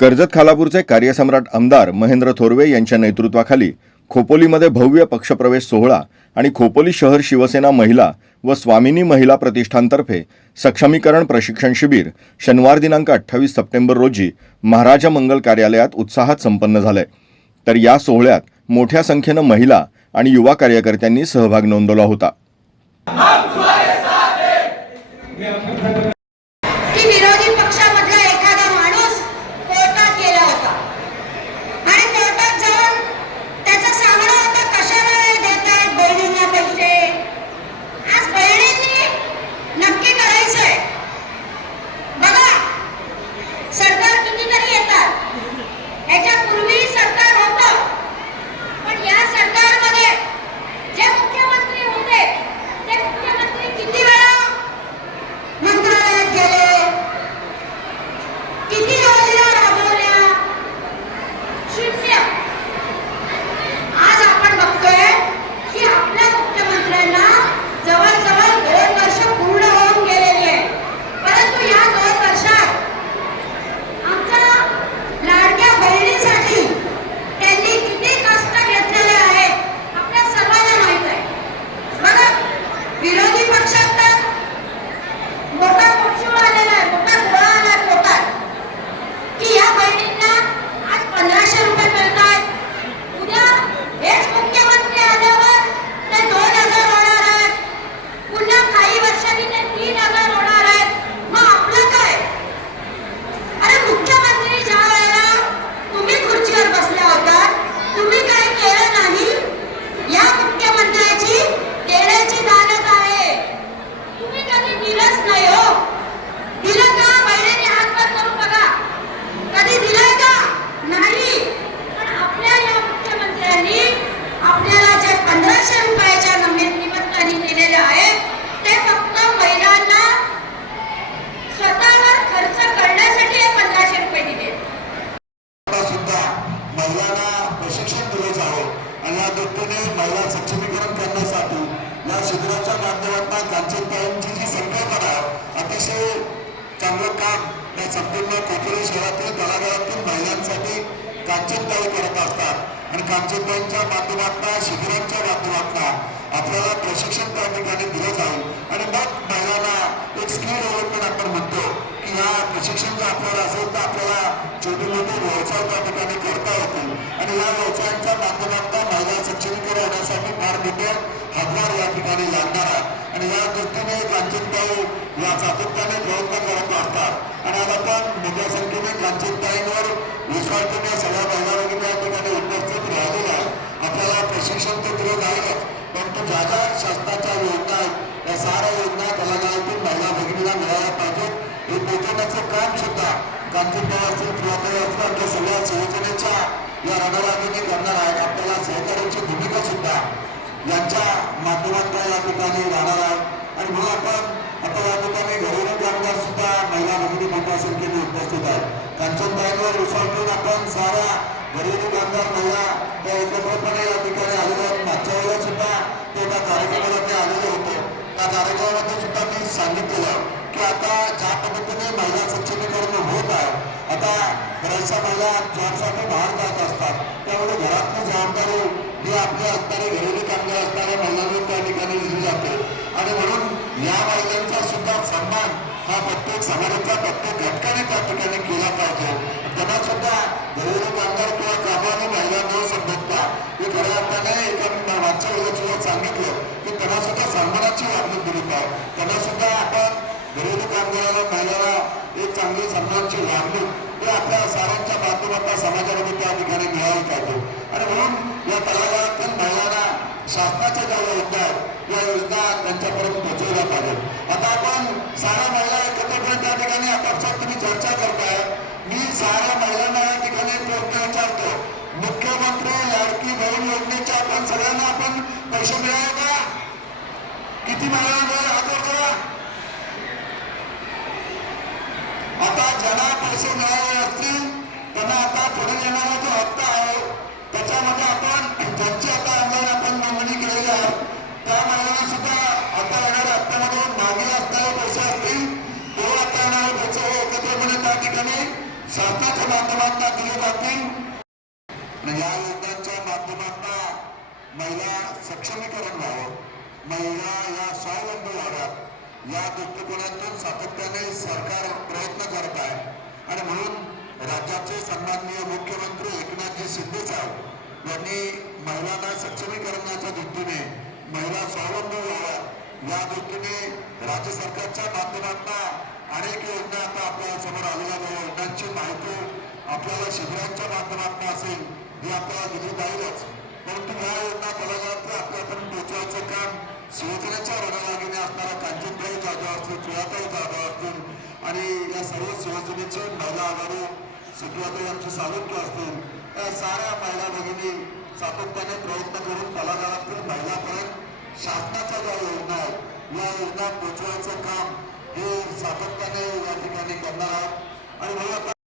कर्जत खालापूरचे कार्यसम्राट आमदार महेंद्र थोरवे यांच्या नेतृत्वाखाली खोपोलीमध्ये भव्य पक्षप्रवेश सोहळा आणि खोपोली शहर शिवसेना महिला व स्वामिनी महिला प्रतिष्ठानतर्फे सक्षमीकरण प्रशिक्षण शिबिर शनिवार दिनांक अठ्ठावीस सप्टेंबर रोजी महाराजा मंगल कार्यालयात उत्साहात संपन्न झालंय. तर या सोहळ्यात मोठ्या संख्येनं महिला आणि युवा कार्यकर्त्यांनी सहभाग नोंदवला होता. संपूर्ण कोकणी शहरातील तळागाळातील महिलांसाठी कांचनताई करत असतात. आणि कांचनताईंच्या माध्यमातून शिबिरांच्या माध्यमातून आपल्याला प्रशिक्षण त्या ठिकाणी दिलं जाईल. आणि मग महिलांना एक स्किल डेव्हलपमेंट आपण म्हणतो की ह्या प्रशिक्षण जर आपल्याला असेल तर आपल्याला छोटे मोठे व्यवसाय त्या ठिकाणी करता येतील. आणि या व्यवसायांच्या माध्यमातून महिला सक्षमीकरण होण्यासाठी फार मोठे हातभार या ठिकाणी लागणार आहे. आणि या दृष्टीने कांचनताई या सातत्याने प्रयत्न करत असतात. आणि आज आपण मोठ्या संख्येने कांचनताईंवर विश्वास ठेवून या सगळ्या महिला या ठिकाणी उपस्थित राहिलेल्या आपल्याला प्रशिक्षण तर दिलं जाईलच परंतु ज्या ज्या शासनाच्या योजना आहेत त्या साऱ्या योजना तळागाळातील महिला भगिनीला मिळायला पाहिजेत. हे पोचवण्याचं काम सुद्धा कांचनताई असतील प्रियाताई असतील आमच्या सगळ्या शिवसेनेच्या या रणरागिनी करणार आहेत. आपल्याला सहकार्याची भूमिका सुद्धा यांच्या माध्यमातून या ठिकाणी राहणार आहे आणि म्हणून आपण आता या ठिकाणी घरेलू कामगार सुद्धा महिला भगिनी मोठ्या संख्येने उपस्थित आहेत कांचनताईंवर विश्वास ठेवून आपण सारा घरेलू कामगार महिला त्या एकत्रपणे या ठिकाणी आलेल्या आहेत. मागच्या वेळेला सुद्धा ते त्या कार्यक्रमाला ते आलेले होते. त्या कार्यक्रमामध्ये सुद्धा मी सांगितलेलं की आता ज्या पद्धतीने महिला सक्षमीकरण होत आहे आता बऱ्याचशा महिला जॉबसाठी बाहेर जात असतात. त्यामुळे घरातली जबाबदारी ही आपली असणारी घरेलू कामगार असणाऱ्या महिलांवर त्या ठिकाणी दिली जाते. आणि म्हणून या महिलांचा सुद्धा सन्मान हा प्रत्येक समाजाचा प्रत्येक घटकाने त्या ठिकाणी केला पाहिजे. त्यांना सुद्धा घरेलू कामगार किंवा कामाने महिला न संबोधता हे खऱ्या अर्थाने एका मागच्या वेळेला सुद्धा सांगितलं की त्यांना सुद्धा सन्मानाची वागणूक दिली पाहिजे. त्यांना सुद्धा आपण घरेलू कामगाराला महिलाला एक चांगली सन्मानाची वागणूक हे आपल्या साऱ्यांच्या माध्यमातून समाजामध्ये त्या ठिकाणी मिळाली पाहिजे. आणि म्हणून या तळागाळातील महिलांना शासनाच्या ज्या योजना आहेत या योजना त्यांच्यापर्यंत पोहोचवल्या पाहिजेत. आता आपण सारा महिला एकत्रपणे त्या ठिकाणी आपापसात तुम्ही चर्चा करताय मी साऱ्या महिलांना या ठिकाणी एक प्रश्न विचारतो मुख्यमंत्री लाडकी बहीण योजनेचे आपण सगळ्यांना आपण पैसे मिळाले का किती महिलांना मिळाले हात वर करा आता ज्यांना पैसे मिळाले असतील त्यांना आता पुढे येणारा जो हप्ता आहे त्याच्यामध्ये आपण ज्यांची आता ऑनलाईन आपण नोंदणी केलेली आहे. त्या महिलांना सुद्धा आता येणाऱ्या हप्त्यामध्ये मागे असणारे पैसे असतील तो आता येणारे पैसे हे एकत्रपणे त्या ठिकाणी शासनाच्या माध्यमातून दिले जातील. या योजनांच्या माध्यमातून महिला सक्षमीकरण व्हावं महिला या स्वावलंबी व्हाव्यात. या दृष्टिकोनातून सातत्याने सरकार प्रयत्न करत आहे. आणि म्हणून राज्याचे सन्माननीय मुख्यमंत्री एकनाथजी शिंदे साहेब यांनी महिलांना सक्षमीकरणाच्या दृष्टीने महिला स्वावलंबी व्हाव्या या दृष्टीने राज्य सरकारच्या माध्यमातून अनेक योजना आता आपल्यासमोर आलेल्या त्या योजनांची माहिती आपल्याला शिबिरांच्या माध्यमातून असेल ही आपल्याला दिली जाईलच. परंतु या योजना तळागाळात आपल्यापर्यंत पोहोचवायचं काम शिवसेनेच्या रणरागिने असणारा कांचनभाई जाधव असतील प्रियाताई जाधव असतील आणि या सर्व शिवसेनेचे महिला आघाडी सुप्रियाताई आमचे सालुक्य असतील या साऱ्या महिला भगिनी सातत्याने प्रयत्न करून तळागाळातील महिलापर्यंत शासनाच्या ज्या योजना आहेत या योजना पोचवायचं काम हे सातत्याने या ठिकाणी करणार आहोत. आणि मला